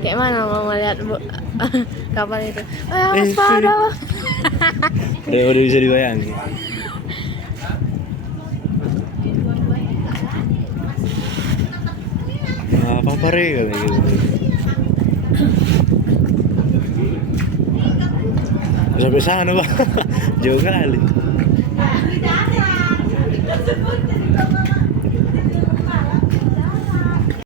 Kayak mana mau melihat kapal itu? Waspada. Udah bisa dibayangin. Apa pare kayak gitu. Sampai sana, Pak. Jauh kali.